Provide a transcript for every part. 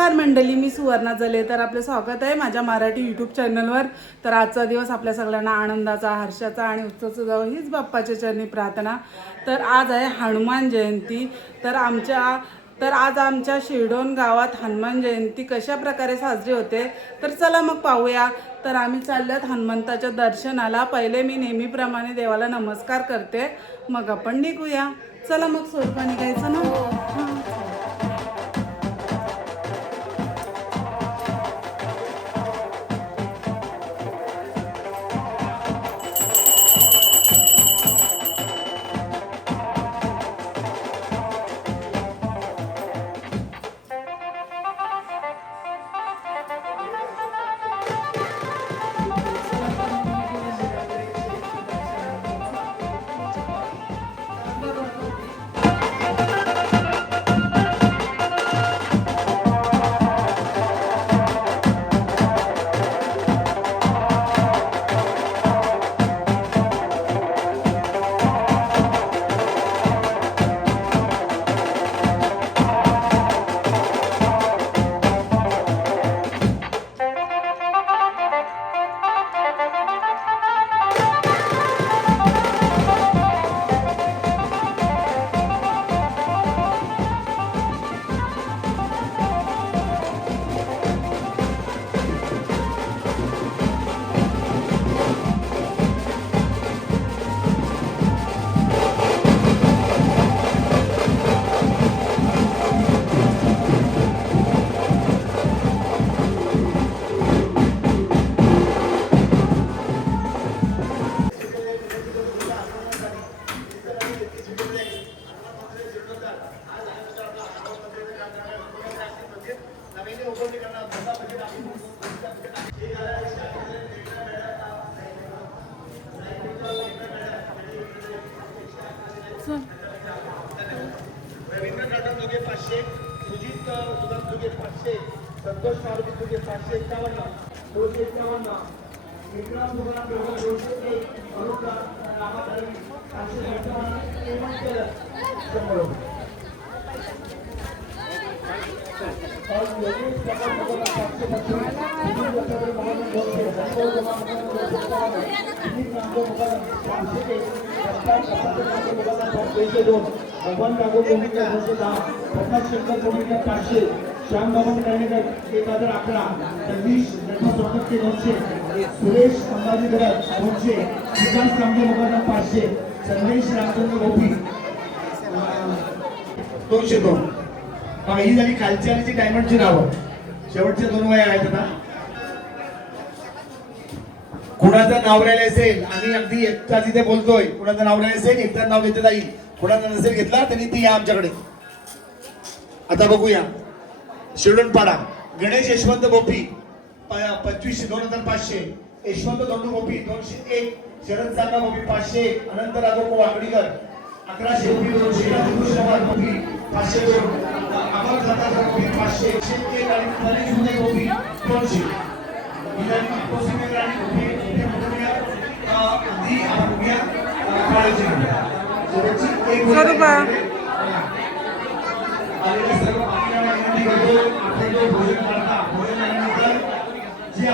नमस्कार मंडळी, मी सुवर्णा जले. तर आपलं स्वागत आहे माझ्या मराठी यूट्यूब चॅनलवर. तर आजचा दिवस आपल्या सगळ्यांना आनंदाचा, हर्षाचा आणि उत्सवाचा जावो हीच बाप्पाच्या चरणी प्रार्थना. तर आज आहे हनुमान जयंती. तर आज आमच्या शिरडोन गावात हनुमान जयंती कशा प्रकारे साजरी होते तर चला मग पाहूया. तर आम्ही चालल्यात हनुमंताच्या दर्शनाला. पहिले मी नेहमीप्रमाणे देवाला नमस्कार करते, मग आपण निघूया. चला मग स्वरूपा निघायचं ना. हां. रवींद्र टाटा दुगे 500, सुजित सुदाम दुगे 500, संतोष मारुती दुगे 551, 251, विक्रम दुगा 201, अरुण रामा दळवी 555, एवढं केलं 100. और योगेश प्रकाश दुगा 525, सुजित वसंत मोहन 200, संतोष दुगा 251, सुजित नामदेव दुगा 501, भगवान कागो कोमिका 210, प्रकाश शंकर कोमिका 500, श्याम भवन कर्णेकर 1011, जगदीश नटवा स्वागत के 200, सुरेश अंबाजी गरज 200, विकास कामदेव मुकादम 500, संदेश रामचंद्र गोपी 202. ही झाली खालची आणि डायमंडची नावं. शेवटच्या 2 वया आहेत आता. कुणाचं नाव राहिले असेल, आम्ही अगदी एकटाच इथे बोलतोय, कुणाचं नाव राहिले असेल एकटाच नाव घेतलं जाईल. कुणाचं नसेल घेतला तरी ती या आमच्याकडे. आता बघूया. शिरडोनपाडा गणेश यशवंत गोपी 25 2500, यशवंत दोंडू गोपी 201, शरद सागा गोपी 500, अनंत राघव वाकडीकर 1100 गोपी 200, राजकुमार गोपी 502, अमर खताचा गोपी 500, शेतके आणि मनीष मुने गोपी 200. विधान कोसिमे राणी गोपी दी आरोग्य काळजी स्वरूपा आलेल्या सर्व पाहुण्यांना विनंती करतो, आपण जो भोजन करता भोजनानंतर जे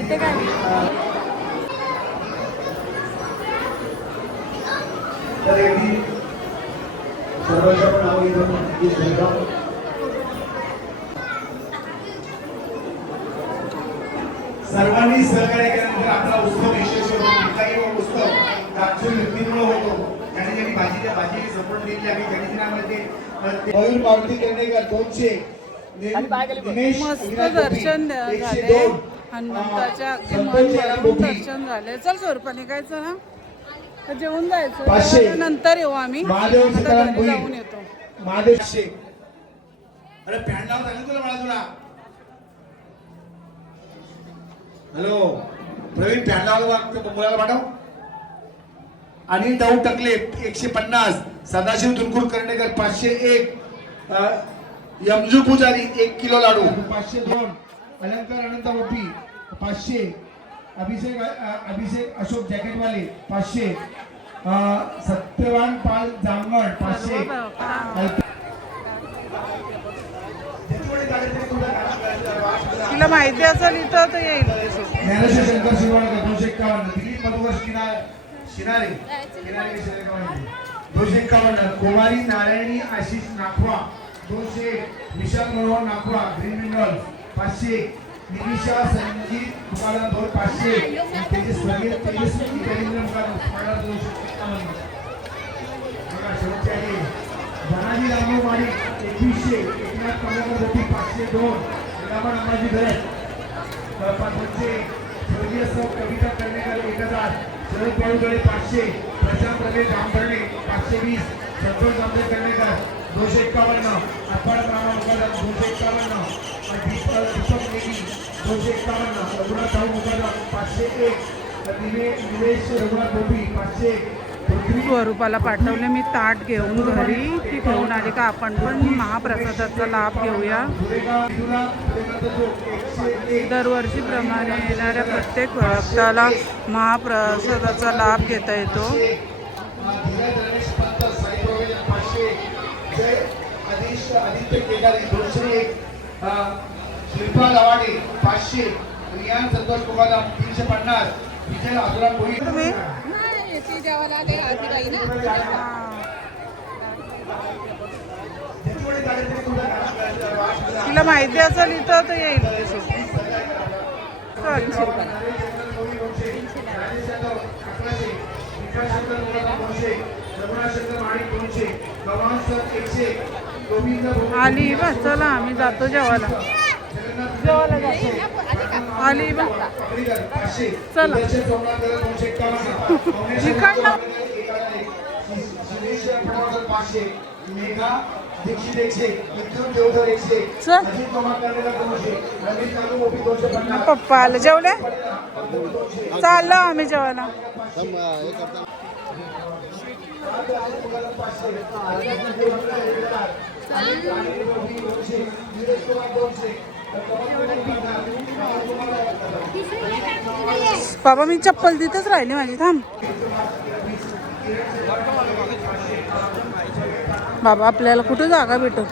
इथे काय सर्वांनी सहकार्य केल्यानंतर आपला उत्सव यशस्वी होतो. कुठलाही उत्सव दाक्षिण व्यक्तीमुळे होतो. ज्यांनी ज्यांनी भाजी सपोर्ट दिली आहे त्यांनी त्यामध्ये मयूर पावती करणे 200 मस्त दर्शन झाले हनुमंताच्या अगदी मन भरून दर्शन झाले. चल स्वरूपाने काय ना तर जेवून जायचं नंतर येऊ आम्ही आता घरी जाऊन येतो. महादेव अरे पॅन लावून झाली तुला मला तुला हॅलो प्रवीण पॅन लावला मुलाला पाठव. अनिल दाऊ टकले 150, सदाशिव तुनकुर कर्णेकर 501, यमजू पुजारी 1 किलो लाडू 502, अलंकार अनंत ओपी 500, अभिषेक अशोक जॅकेटवाले 500, सत्यवान पाल जामगड 500. तिला माहिती असेल इथं तर येईल. ज्ञानेश्वर शंकर शिरवाडकर 251, दिलीप मधुकर शिनारे 251, कुमारी नारायणी आशिष नाखवा 200, विशाल मनोहर नाखवा ग्रीन मिनरल 500, निमिषा संजीत तुकाराम 500, तेजस्वी करिंद्र मुकादम 251. शेवटचे आहे धनाजी रामभाऊ माडिक 2100, एकनाथ कमलाकर 502, रामन अंबाजी धरत 500, स्वर्गीय सौ कविता कर्णेकर 1000, शरद बाळूगडे 500, प्रशांत रमेश जामभरणे 520, संतोष जामदेव कर्णेकर 251, अप्पाळ रामा मुकादम 251, दीपक नेगी 251, रघुनाथ साहू मुकादम 501, निलेश रघुनाथ गोपी 500. स्वरूपाला पाठवले मी ताट घेऊन घरी. ती ठेवून आली का आपण पण महाप्रसादाचा लाभ घेऊया. दरवर्षीप्रमाणे येणाऱ्या प्रत्येक भक्ताला महाप्रसादाचा लाभ घेता येतो. शिल्पा लवाडे 500, रियान संतोष कुमार 350, विजय आजुरा कोळी तिला माहिती असेल इथं तर येईल. आली बा चला आम्ही जातो जेवायला जातो. आली बा चला इकडनं पप्पा आलं जेवले चाललो आम्ही जेवायला. बाबा मी चप्पल तिथेच राहिली माझी थांब. बाबा आपल्याला कुठे जागा भेटत.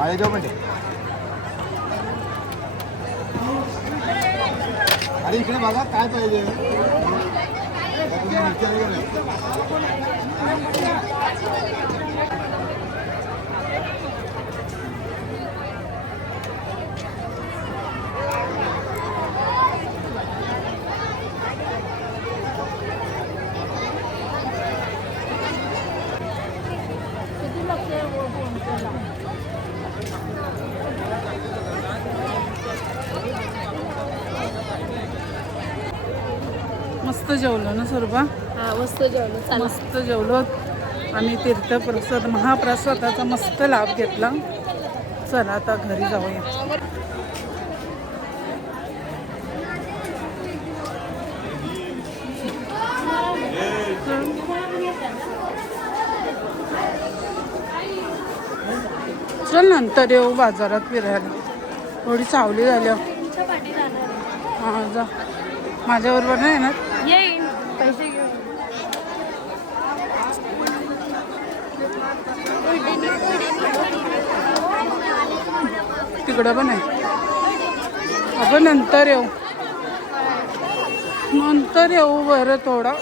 आले जाऊ म्हणजे अरे इकडे बघा काय पाहिजे मस्त जेवलो ना स्वरूपा. हा मस्त जेवलो चालेल. मस्त जेवलो आम्ही. तीर्थप्रसाद महाप्रसादाचा मस्त लाभ घेतला. चला आता घरी जाऊया. चल नंतर येऊ बाजारात फिरायला. थोडी सावली झाली. हां जा. माझ्याबरोबर नाही ना. येईन पैसे घेऊन. तिकडं पण आहे. आपण नंतर येऊ. नंतर येऊ बरं. थोडं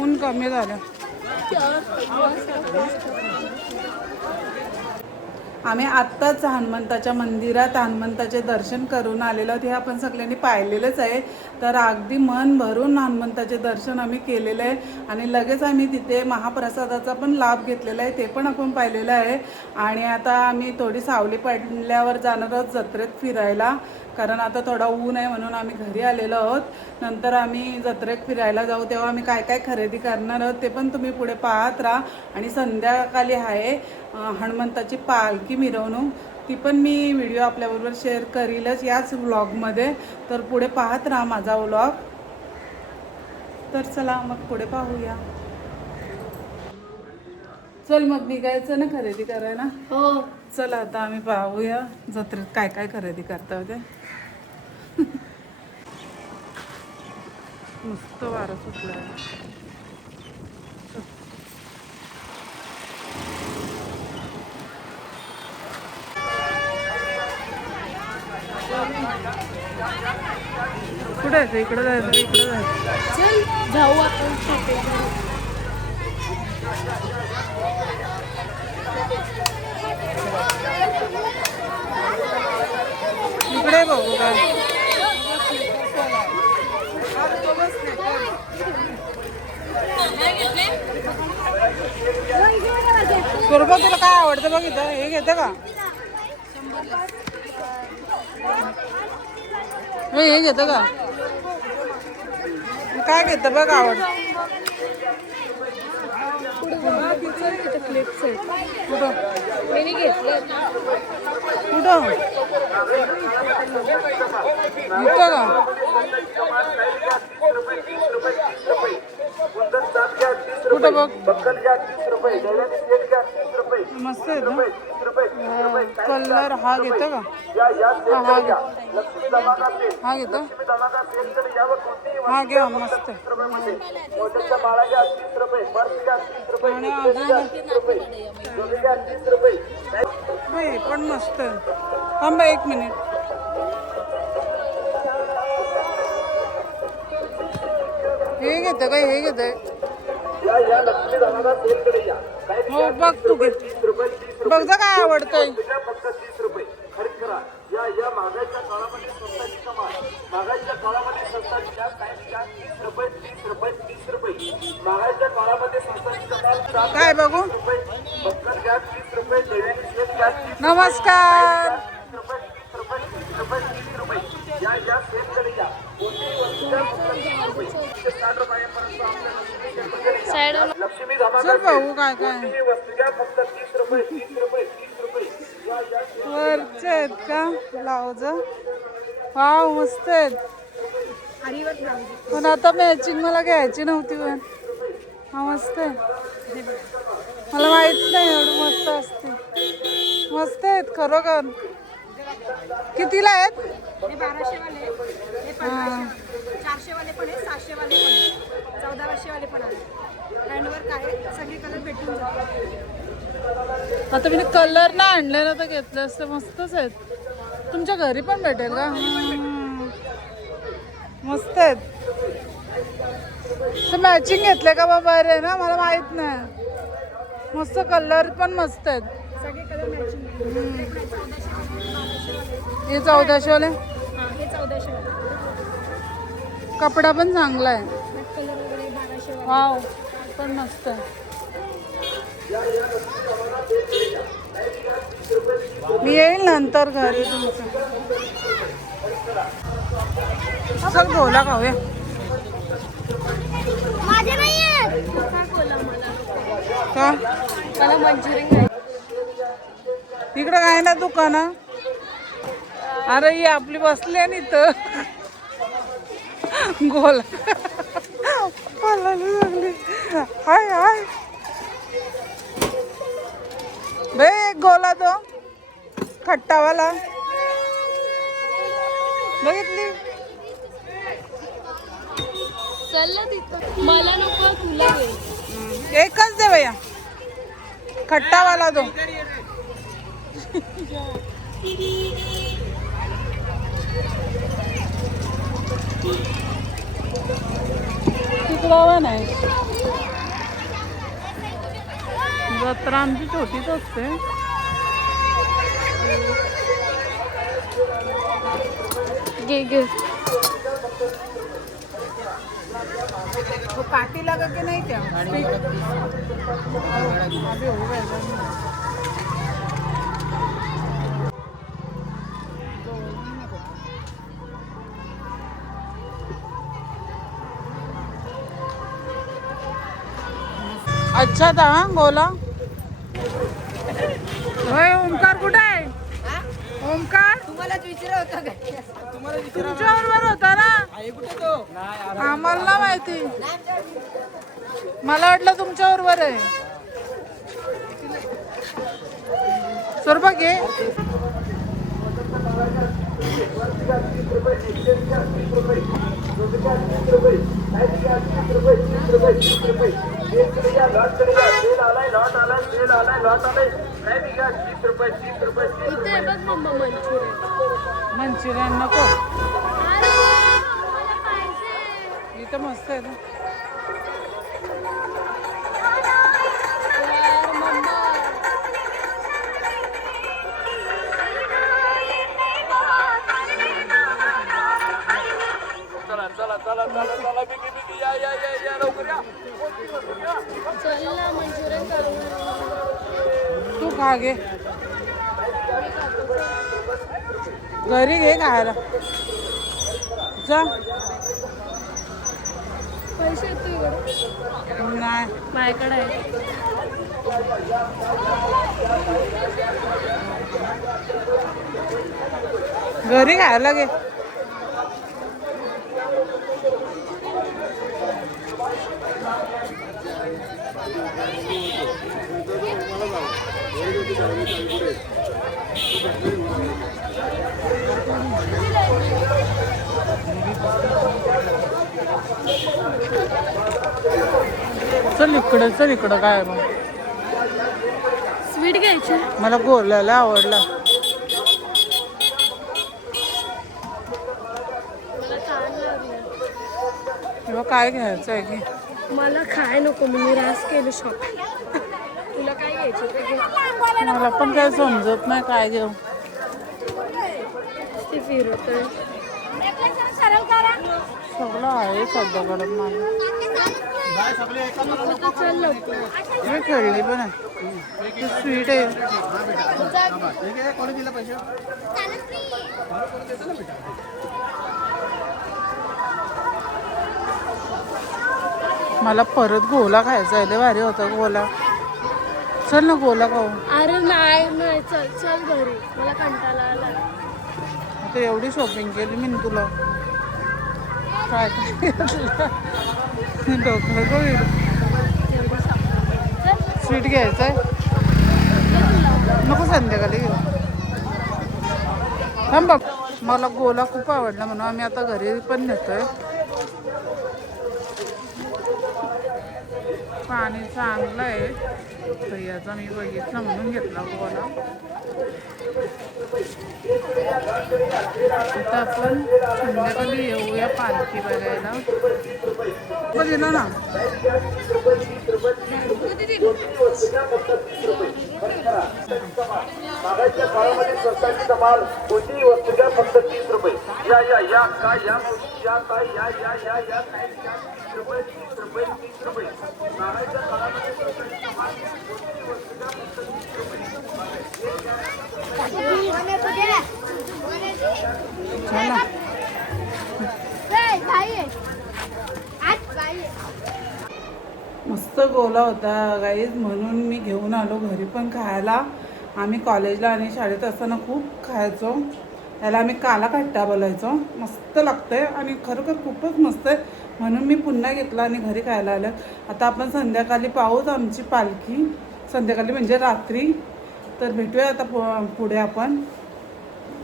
ऊन कमी झालं. आम्ही आत्ताच हनुमंताच्या मंदिरात हनुमंताचे दर्शन करून आलेलो आहोत. हे आपण सगळ्यांनी पाहिलेलंच आहे. तर अगदी मन भरून हनुमंताचे दर्शन आम्ही केलेलं आहे आणि लगेच आम्ही तिथे महाप्रसादाचा पण लाभ घेतलेला आहे. ते पण आपण पाहिलेलं आहे. आणि आता आम्ही थोडी सावली पडल्यावर जाणार आहोत जत्रेत फिरायला. कारण आता थोडा ऊन आहे म्हणून आम्ही घरी आलेलो आहोत. नंतर आम्ही जत्रेत फिरायला जाऊ तेव्हा आम्ही काय काय खरेदी करणार आहोत ते पण तुम्ही पुढे पाहत राहा. आणि संध्याकाळी आहे हनुमंताची पालखी मिरवणूक. ती पण मी व्हिडिओ आपल्याबरोबर शेअर करीलच याच व्लॉगमध्ये. तर पुढे पाहत राहा माझा व्लॉग. तर चला मग पुढे पाहूया. चल मग निघायचं ना खरेदी करायला. हो चला आता आम्ही पाहूया जत्रेत काय काय खरेदी करता होते. मस्त वारा सुटला आहे. कुठे जायचं? इकडं जायचं. इकडं जायचं. चल जाऊ आपण शॉपिंग. इकडे बघू काय. स्वरूपा तुला काय आवडतं बघ इथं. हे घेतं का? हे घेतं का? काय घेतं बघ आवडतं. क्लिप्स आहेत. कुठं मी घेतलं. कुठं इथं का? कुठं बघ. मस्त आहे ना. कलर हा घेतो का? हा घेतो. हा घ्या मस्त आहे. आणि अजून पण मस्त आहे. थांबा 1 मिनिट. हे घेतं काय? हे घेतंय. हो बघ तू घे. बघ जा काय आवडतंय. काय बघू. नमस्कार. चल भाऊ काय काय वरचे आहेत का ब्लाउज. वाव मस्त आहेत. पण आता मॅचिंग मला घ्यायची नव्हती. पण हा मस्त आहे. मला माहित नाही एवढं मस्त असते. मस्त आहेत खरोखर. कितीला आहेत? हे 1200 वाले, हे 400 वाले पण आहे, 700 वाले पण आहे, 1400 वाले पण आहे. हँडवर्क आहे, सगळे कलर भेटून जातात. आता मी कलर ना आणले ना तर घेतले असते. मस्तच आहेत. तुमच्या घरी पण भेटेल का? मस्त आहेत. मॅचिंग घेतले का बाबा? अरे ना मला माहित नाही. मस्त कलर पण मस्त आहेत. सगळे कलर मॅचिंग आहे. हे 1400 वाले. हां हे 1400 वाले. कपडा पण चांगला आहे. कलर वगैरे 1200 वाले. वाव पण मस्त आहे. मी येईल नंतर घरी तुमचं. चल गोला खाऊया. माझे नाही आहेत. का बोला मला? का मला मंचुरियन खायचं. इकडं काय ना दुकानं? अरे ही आपली बसली आहे ना इथं. गोला बोलायला लागली. हाय हाय बे, एक गोला तो खट्टावाला बघितली. चल ना तिथं. मला नको, तुला घे. एकच दे भैया, खट्टावाला तो. तिकडं नाही. जत्रा आमची छोटीच असते. घे घे. वो काटी लगा के नहीं क्या? अभी होगा ऐसा। अच्छा था हा गोला. होय, ओमकार कुठे आहे? ओमकार तुम्हालाच विचारलं होतं का? तुमच्या बरोबर होता ना? आम्हाला ना माहिती. मला वाटलं तुमच्या बरोबर आहे. स्वरूपा घे. इथे बघ मम्मा मंचुरियन. मंचुरियन नको. अरे मला पाहिजे. इथं मस्त आहे ना. यार मम्मा. चल ना मंचुरियन करू. तू खा घे. घरी घे खायला जा. पैसे आहेत तुझ्याकडे? नाही माझ्याकडे आहे. घरी खायला घे. चल इकडं काय आहे मग? स्वीट घ्यायची. मला गोल्याला आवडला. मला खायला लागलं. तेव्हा काय घ्यायचं आहे की? मला खाय नको, मी रास केलं शॉपिंग. तुला काय घ्यायचं ते घे. मला पण काय समजत नाही काय घेऊ. ते फिरवतोय. सगळं आहे सध्याकडे मला. चल लवकर. मी खेळली पण आहे. ते स्वीट आहे. मला परत गोला खायचा आहे. लय भारी होता गोला. चल ना गोला खाऊ. अरे नाही नाही, चल चल घरी. मला कंटाळा आला. आता एवढी शॉपिंग केली मी तुला. काय काय डोकं गोळी. स्वीट घ्यायचं आहे. नको संध्याकाळी घेऊ. थांब बाप. मला गोला खूप आवडला म्हणून आम्ही आता घरी पण नेतोय. पाणी चांगलं आहे भैयाचा, मी बघितलं म्हणून घेतला गोला. आता आपण संध्याकाळी येऊया पालखी बघायला. दिलं ना मागायच्या काळामध्ये स्वस्ताची माल कोणतीही वस्तू घ्या फक्त 30 रुपये. या या या काय या या काय या या या या काय 30 रुपये 30 रुपये 30 रुपये. मागायच्या काळामध्ये स्वस्ताची माल कोणतीही वस्तू घ्या फक्त 30 रुपये. मस्त गोला होता गाईज, म्हणून मी घेऊन आलो घरी पण खायला. आम्ही कॉलेजला आणि शाळेत असताना खूप खायचो. याला आम्ही काला खट्टा बोलायचो. मस्त लागतंय आणि खरोखर खूपच मस्त आहे, म्हणून मी पुन्हा घेतला आणि घरी खायला आलं. आता आपण संध्याकाळी पाहूच आमची पालखी, संध्याकाळी म्हणजे रात्री. तर भेटूया आता पुढे आपण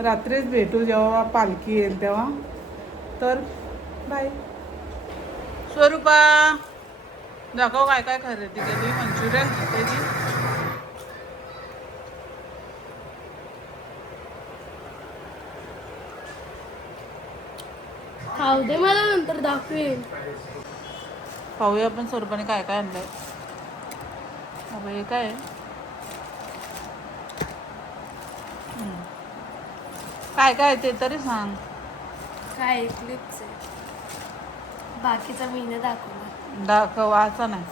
रात्रीच भेटू जेव्हा पालखी येईल तेव्हा. तर बाय. स्वरूपा दाखव काय काय खरेदी केली. मंचुरियन केली. खाऊ दे मला, नंतर दाखवेन. पाहूया आपण स्वरूपाने काय काय आणलंय. अबे हे काय काय काय ते तरी सांग. काय क्लिप्स आहे, बाकीचा मी नाही दाखवणार. दाखव असं नाही,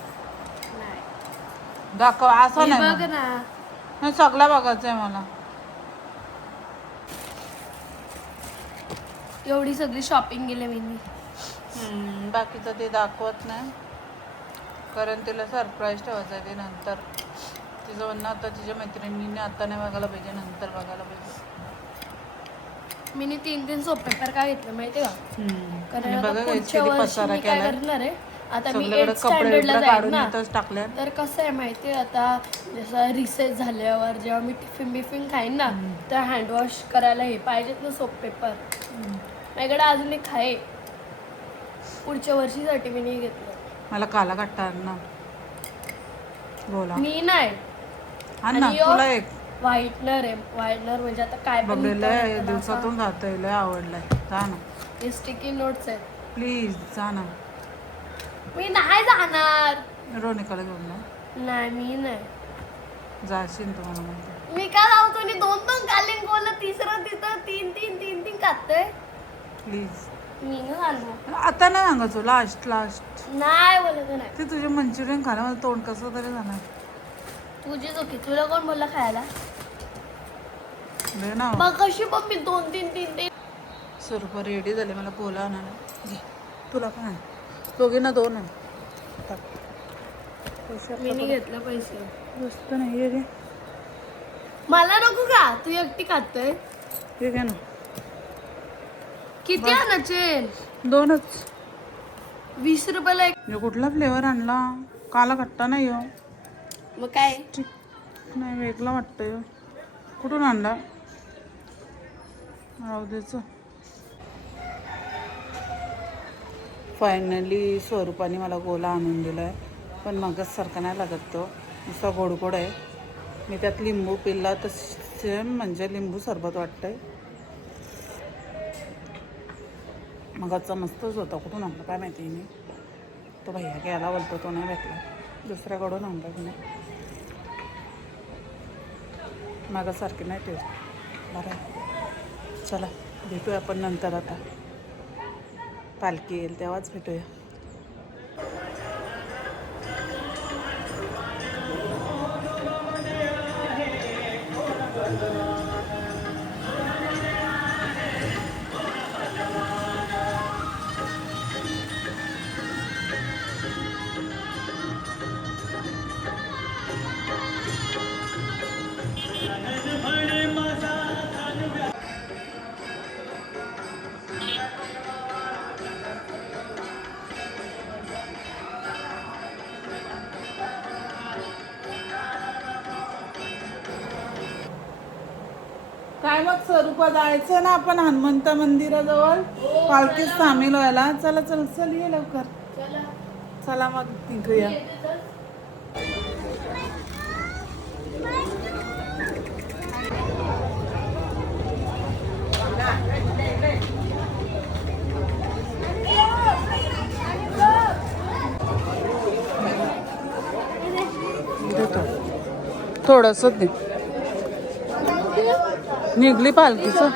नाही दाखव असं हे नाही बघ म्हणा. ना, हे सगळं बघायचं आहे मला. एवढी सगळी शॉपिंग केली मी. बाकीचं ते दाखवत नाही, कारण तिला सरप्राईज ठेवायचं आहे ते नंतर. तिचं म्हणणं आता तिच्या मैत्रिणींनी आता नाही बघायला पाहिजे, नंतर बघायला पाहिजे. मी 3 सोप पेपर का घेतलं माहितीये का? कारण आणि आता बघा पुढच्या किती वर्षी पसारा मी काय केलाय. करणार आहे, आता मी सगळीकडे 8th कपडे स्टँडर्डला बिपडे जाईल काढून ना. इथंच टाकले. तर कसं आहे माहितीये, आता जसं रिसेस झाल्यावर जेव्हा मी टिफिन खाईन ना, तर हँडवॉश करायला हे पाहिजेत ना सोप पेपर. माझ्याकडे अजून एक आहे, पुढच्या वर्षीसाठी मी नाही घेतलं. मला काला कट्टा ना बोला. मी नाही, आण ना आणि तुला एक व्हाईटनर आहे. व्हाईटनर म्हणजे आता काय पण बघलेलं लिहिता आहे, येतं ना दिवसातून जातोय, लय आवडलाय. जा ना असं. हे स्टिकी नोट्स आहेत. प्लीज, जा ना. मी नाही जाणार. रोनिकाला घेऊन ना नाही मी नाही जाशील तुम्हाला माहिती. मी का लावतो. मी 2 कालीन बोललं, तिसरं तिथं 3 खातोय. प्लीज मी नाही जाणार. आता नाही सांगायचो, लास्ट नाही बोलत नाही. ते तुझे मंचुरियन खाणं मला तोंड कसं तरी जाणार. तुझी चुकी. तुला कोण बोलला खायला? दे ना. मग कशी पण मी 2-3 स्वरूप रेडी झाले, मला पोला आणायला. घे तुला पण आण, दोघींना 2 आण. टाक. पैसे मी नाही घेतलं पैसे. दोस्त नाही आहे रे. मला नको का? तू एकटी खातोय. हे घे ना. किती आणायचे? 2च. 20 रुपयाला एक. हे कुठला फ्लेवर आणला? काला खट्टा नाही हो. मग काय? नाही वेगळा वाटतंय. कुठून आणला? राहू द्यायचं. फायनली स्वरूपाने मला गोला आणून दिला आहे, पण मगच सारखा नाही लागत तो. नुसता गोड आहे. मी त्यात लिंबू पिल्ला तर सेम म्हणजे लिंबू सरबत वाटतंय. मगाचा मस्तच होता. कुठून आणला काय माहिती. मी तो भैया घ्यायला बोलतो, तो नाही भेटला. दुसऱ्याकडून आणला की नाही. मागासारखी नाही टेस्ट. बरं आहे. चला भेटूया आपण नंतर. आता पालखी येईल तेव्हाच भेटूया. काय मग स्वरूपा जायचं ना आपण हनुमंत मंदिराजवळ पालखीत सामील व्हायला. चला चल चल ये लवकर. चला मग निघूया. देतो थोडंसं दे. निघली पालखीचं.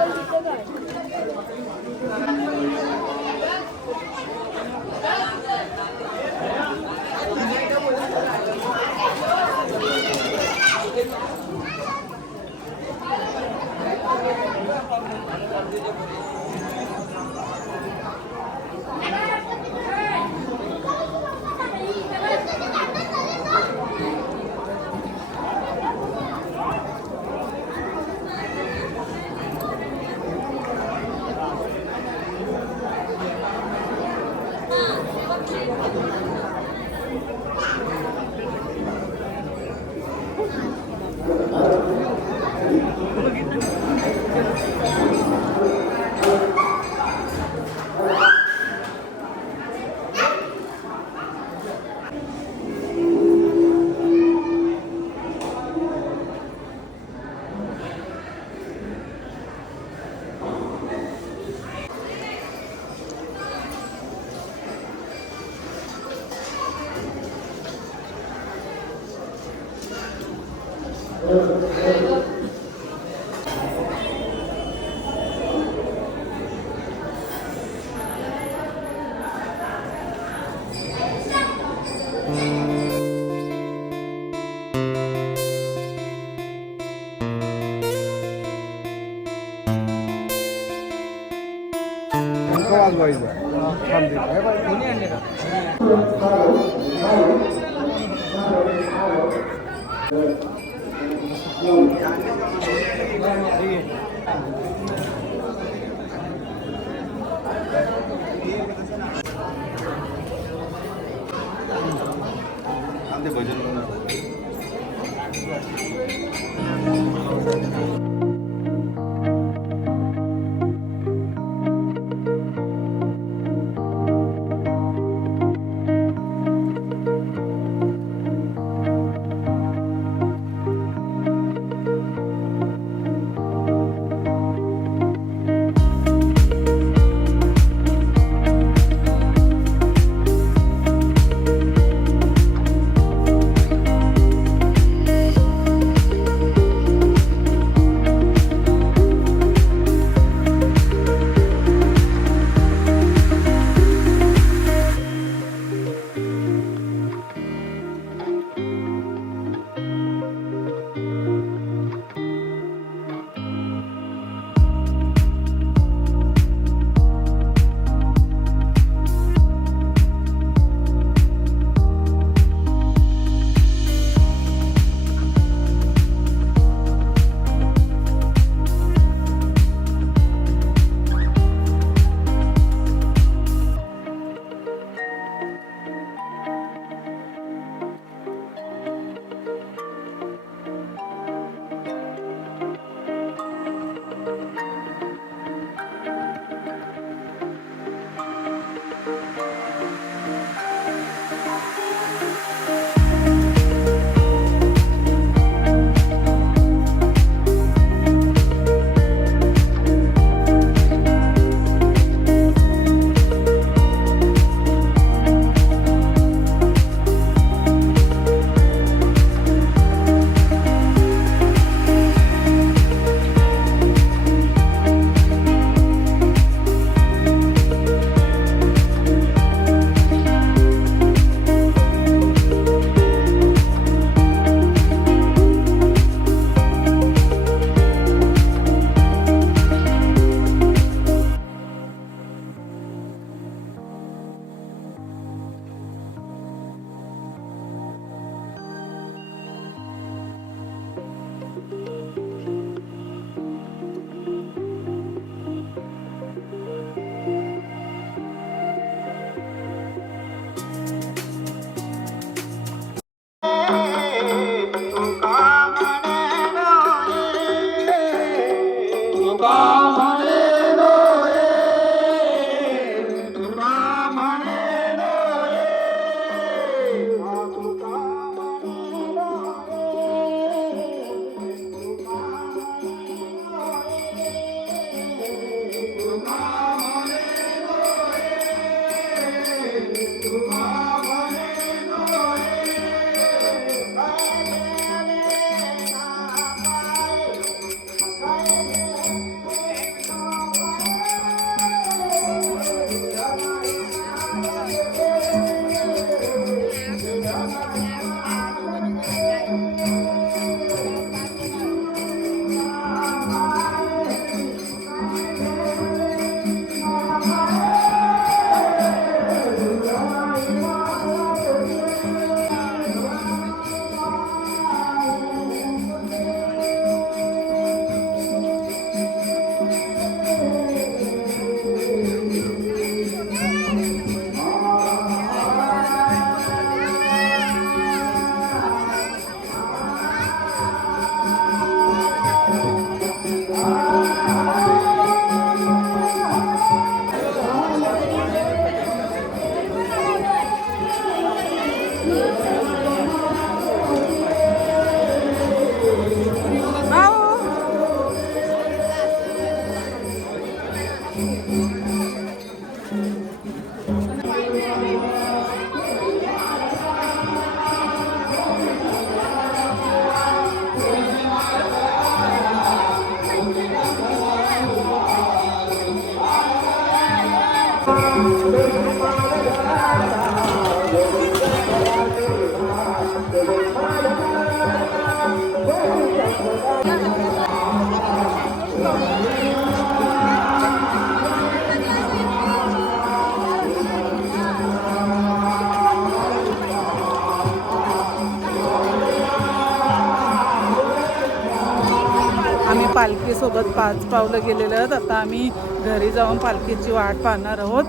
आम्ही पालखीसोबत 5 पावलं गेलेलो आहोत. आता आम्ही घरी जाऊन पालखीची वाट पाहणार आहोत,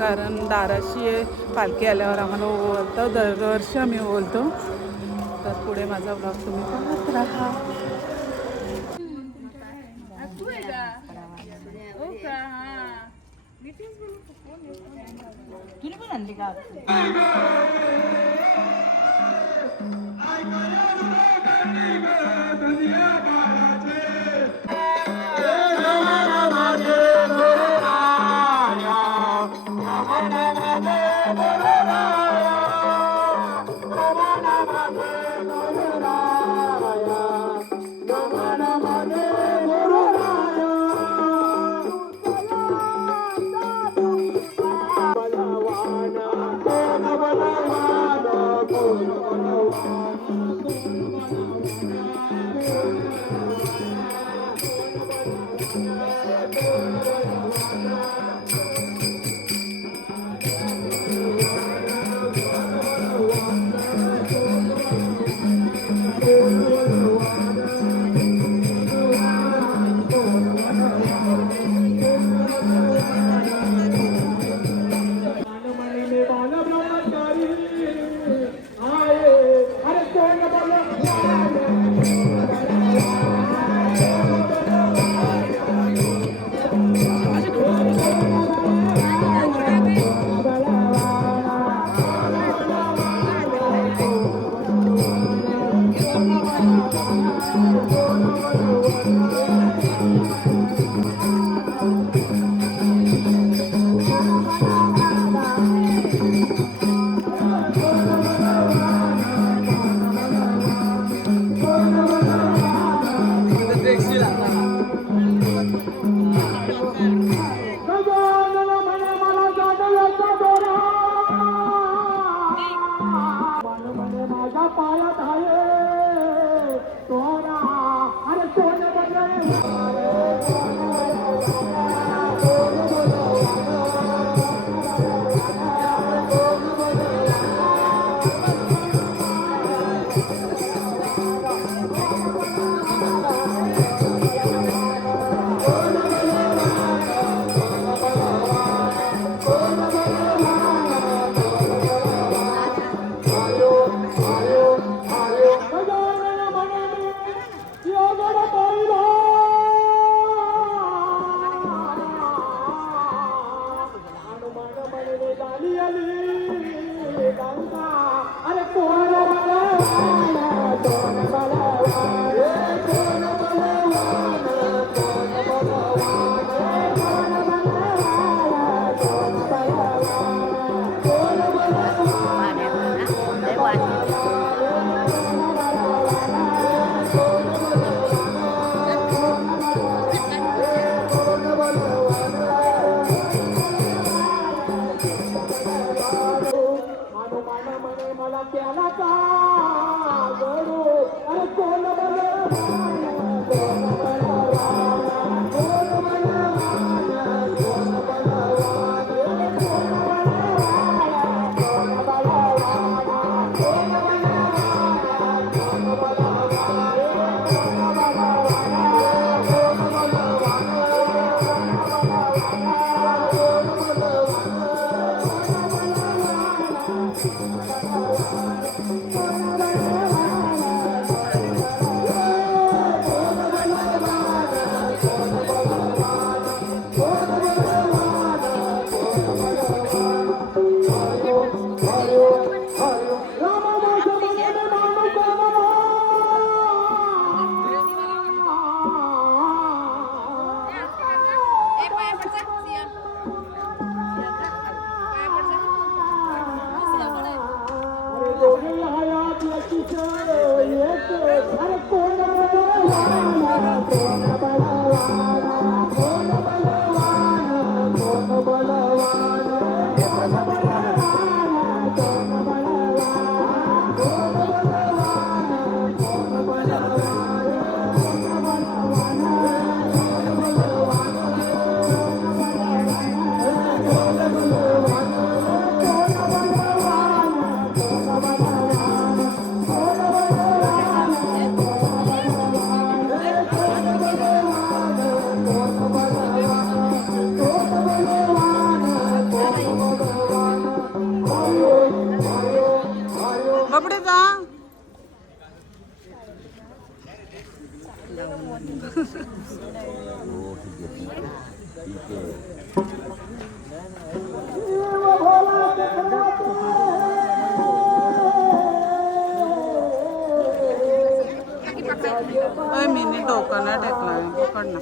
कारण दाराशी पालखी आल्यावर आम्हाला ओवाळतं. दरवर्षी आम्ही ओवाळतो. तर पुढे माझा ब्लॉग तुम्ही पाहत राहा. कोण बलवान कपडे जा मिनी टोकन टेकला पकडणं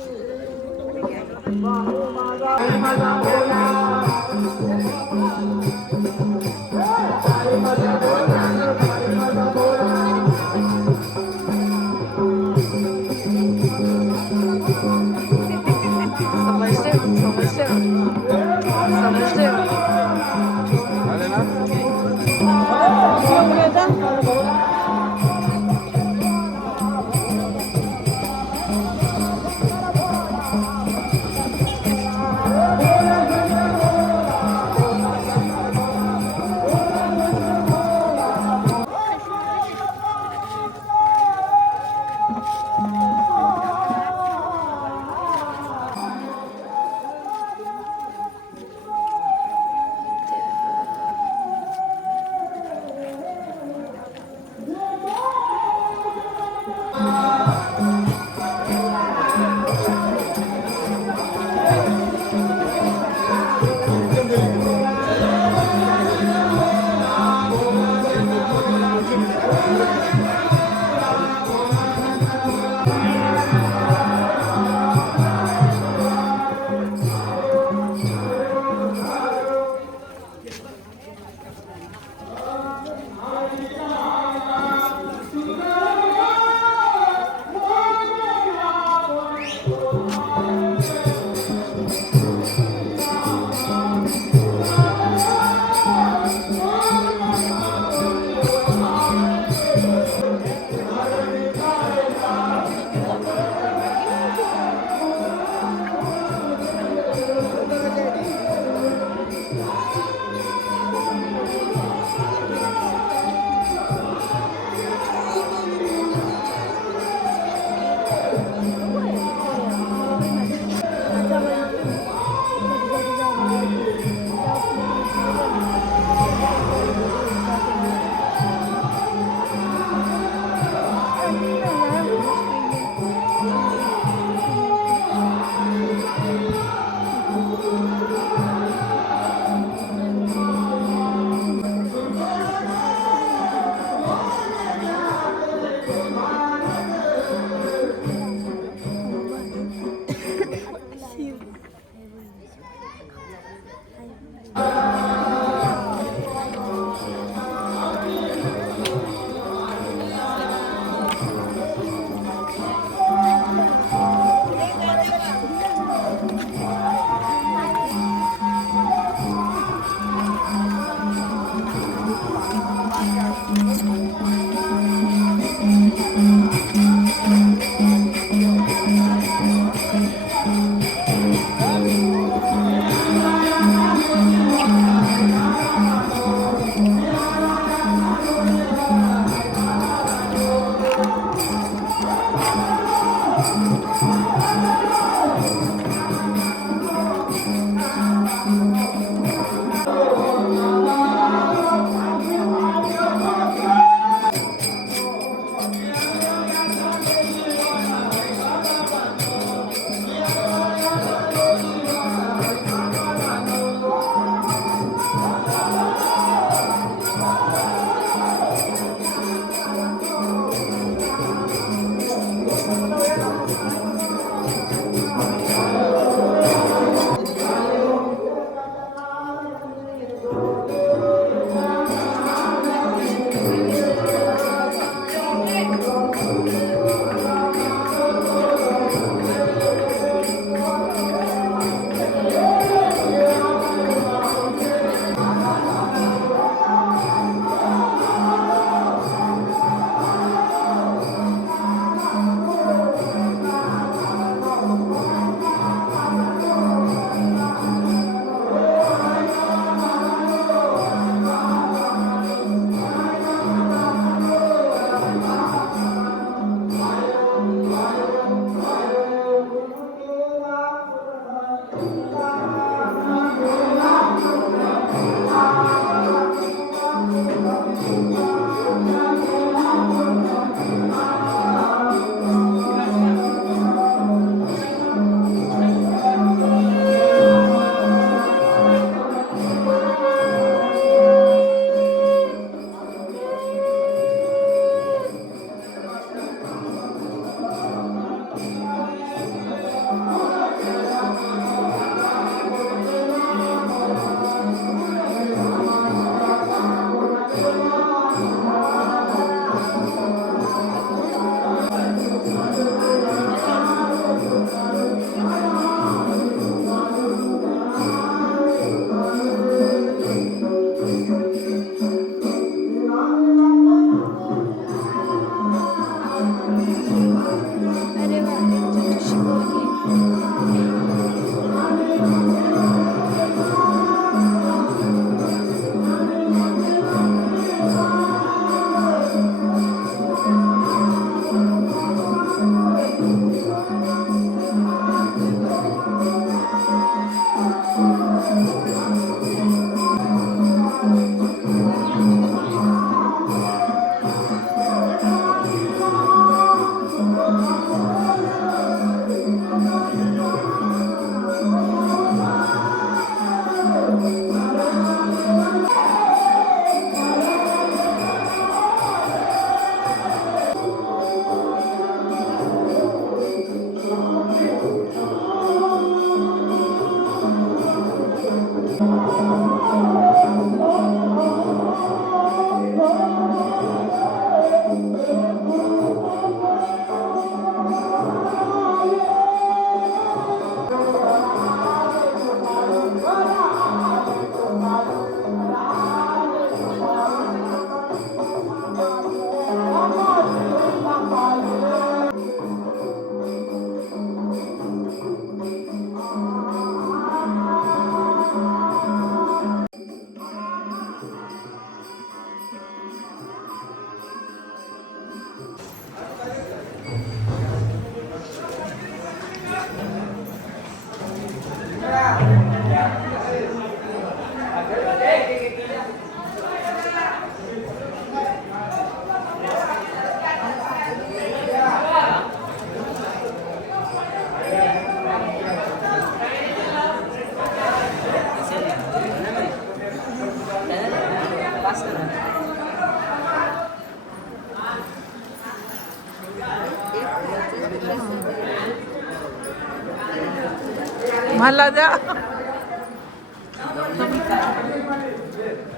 मला द्या.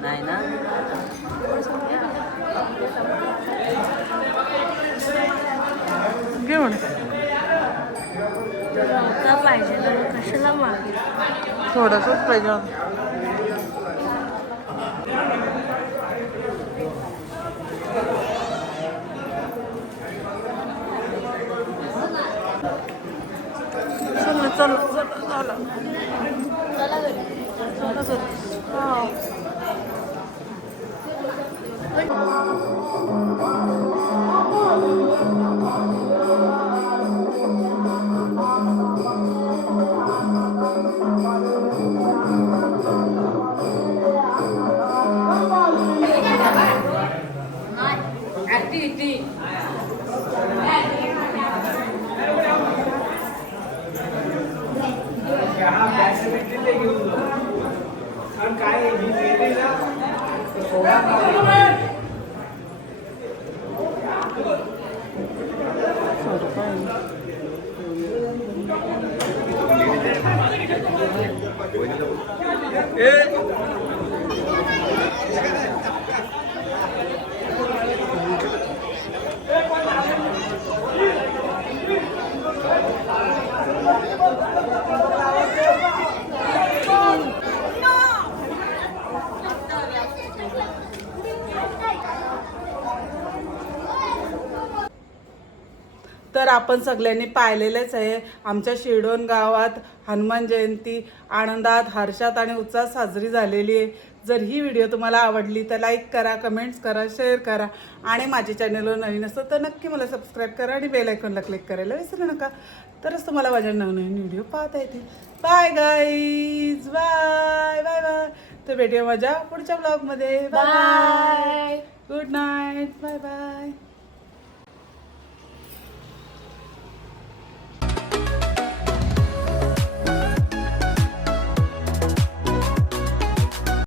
नाही ना घेऊन पाहिजे कशाला मागे थोडंसंच पाहिजे होतं. चला चला चला चला घरी. तर आपण सगळ्यांनी पाहिलेलेच आहे आमच्या शिरडोन गावात हनुमान जयंती आनंदात हर्षात आणि उत्साहात साजरी झालेली आहे. जर ही व्हिडिओ तुम्हाला आवडली तर लाईक करा, कमेंट्स करा, शेअर करा आणि माझ्या चॅनलवर नवीन असतं तर नक्की मला सबस्क्राईब करा आणि बेल आयकॉनला क्लिक करायला विसरू नका. तरच तुम्हाला माझ्या नवनवीन व्हिडिओ पाहता येतील. Bye guys, bye bye bye. तर भेटूया माझ्या पुढच्या ब्लॉगमध्ये. Bye, good night, bye bye.